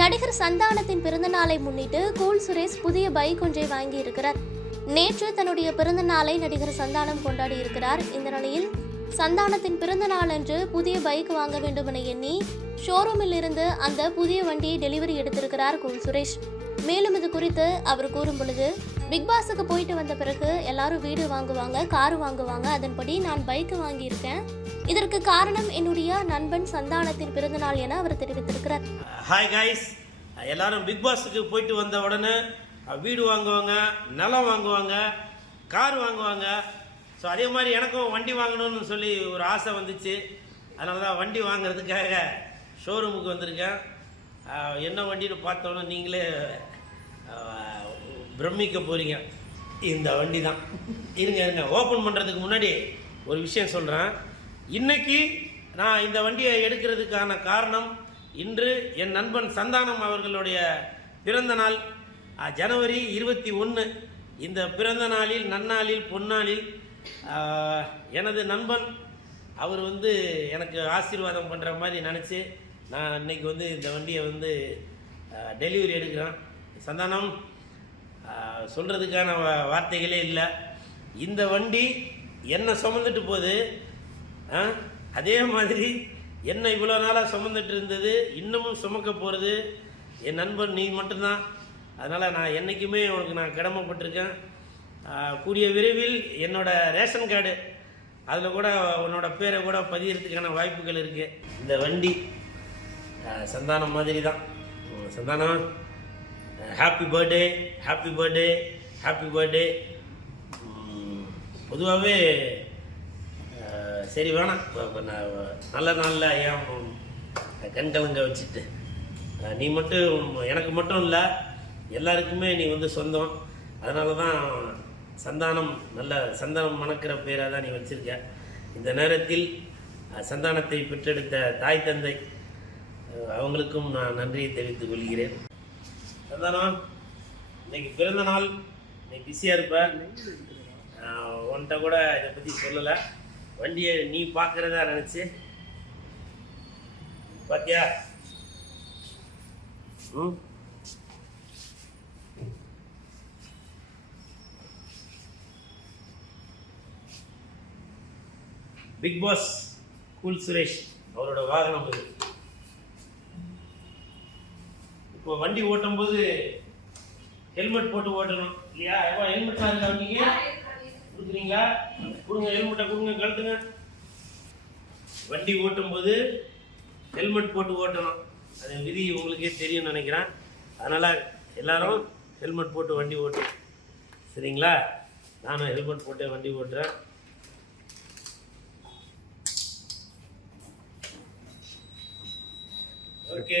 நடிகர் சந்தானத்தின் பிறந்தநாளை முன்னிட்டு கூல் சுரேஷ் புதிய பைக் ஒன்றை வாங்கி இருக்கிறார் நேற்று தன்னுடைய பிறந்த நாளை நடிகர் சந்தானம் கொண்டாடி இருக்கிறார். இந்த நிலையில் சந்தானத்தின் பிறந்த நாளன்று புதிய பைக் வாங்க வேண்டும் என எண்ணி ஷோரூமில் இருந்து அந்த புதிய வண்டியை டெலிவரி எடுத்திருக்கிறார் கூல் சுரேஷ். மேலும் இது குறித்து அவர் கூறும் பொழுது பிக்பாஸுக்கு போயிட்டு வந்த பிறகு எல்லாரும் வீடு வாங்குவாங்க கார் வாங்குவாங்க அதன்படி நான் பைக்கு வாங்கியிருக்கேன். இதற்கு காரணம் என்னுடைய நண்பன் சந்தானத்தின் பிறந்தநாள் என அவர் தெரிவித்திருக்கிறார். ஹாய் காய்ஸ் எல்லாரும் பிக் பாஸுக்கு போயிட்டு வந்த உடனே வீடு வாங்குவாங்க நிலம் வாங்குவாங்க கார் வாங்குவாங்க. ஸோ அதே மாதிரி எனக்கும் வண்டி வாங்கணும்னு சொல்லி ஒரு ஆசை வந்துச்சு. அதனால தான் வண்டி வாங்குறதுக்காக ஷோரூமுக்கு வந்திருக்கேன். என்ன வண்டின்னு பார்த்தோன்னே நீங்களே பிரமிக்க போகிறீங்க இந்த வண்டி தான் இருங்க இருங்க. ஓப்பன் பண்ணுறதுக்கு முன்னாடி ஒரு விஷயம் சொல்கிறேன் இன்னைக்கு நான் இந்த வண்டியை எடுக்கிறதுக்கான காரணம் இன்று என் நண்பன் சந்தானம் அவர்களுடைய பிறந்த நாள். ஜனவரி இருபத்தி ஒன்று இந்த பிறந்த நாளில் நன்னாளில் பொன்னாளில் எனது நண்பன் அவர் வந்து எனக்கு ஆசீர்வாதம் பண்ணுற மாதிரி நினச்சி நான் இன்னைக்கு வந்து இந்த வண்டியை வந்து டெலிவரி எடுக்கிறேன். சந்தானம். சொல்கிறதுக்கான வார்த்தைகளே இல்லை. இந்த வண்டி என்னை சுமந்துட்டு போகுது? ஆ? அதே மாதிரி என்னை இவ்வளோ நாளாக சுமந்துட்டு இருந்தது? இன்னமும் சுமக்க போகிறது என் நண்பன் நீ மட்டும்தான். அதனால் நான் என்றைக்குமே உனக்கு நான் கடமைப்பட்டிருக்கேன். கூடிய விரைவில் என்னோட ரேஷன் கார்டு அதில் கூட உன்னோட பேரை கூட பதியறதுக்கான வாய்ப்புகள் இருக்குது இந்த வண்டி சந்தானம் மாதிரி தான் Santhanam. Happy birthday happy birthday happy birthday பொதுவாகவே சரி வேணாம். நான் நல்ல நாளில் ஏன் கண்கலங்க வச்சுட்டு? நீ மட்டும் எனக்கு மட்டும் இல்லை எல்லாருக்குமே நீ வந்து சொந்தம். அதனால தான் சந்தானம் நல்ல சந்தானம் மணக்கிற பேராக தான் நீ வச்சுருக்க. இந்த நேரத்தில் சந்தானத்தை பெற்றெடுத்த தாய் தந்தை அவங்களுக்கும் நான் நன்றியை தெரிவித்துக் கொள்கிறேன். சந்தானம் இன்னைக்கு பிறந்த நாள் இன்னைக்கு பிஸியாக இருப்ப. உன்கிட்ட கூட இதை பற்றி சொல்லலை. வண்டியை நீ பார்க்குறதா நினச்சி. பாத்தியா? ம்? பிக் பாஸ் கூல் சுரேஷ் அவரோட வாகனம் இது. இப்போ வண்டி ஓட்டும் போது ஹெல்மெட் போட்டு ஓட்டணும். இல்லையா? எவ்வளோ ஹெல்மெட்லாம் இருக்கா வண்டிக்கு? கொடுக்குறீங்களா? கொடுங்க ஹெல்மெட்டை கொடுங்க கழட்டுங்க. வண்டி ஓட்டும் போது ஹெல்மெட் போட்டு ஓட்டணும். அது விதி உங்களுக்கே தெரியும்னு நினைக்கிறேன். அதனால் எல்லாரும் ஹெல்மெட் போட்டு வண்டி ஓட்டணும் சரிங்களா? நானும் ஹெல்மெட் போட்டு வண்டி ஓட்டுறேன். ஓகே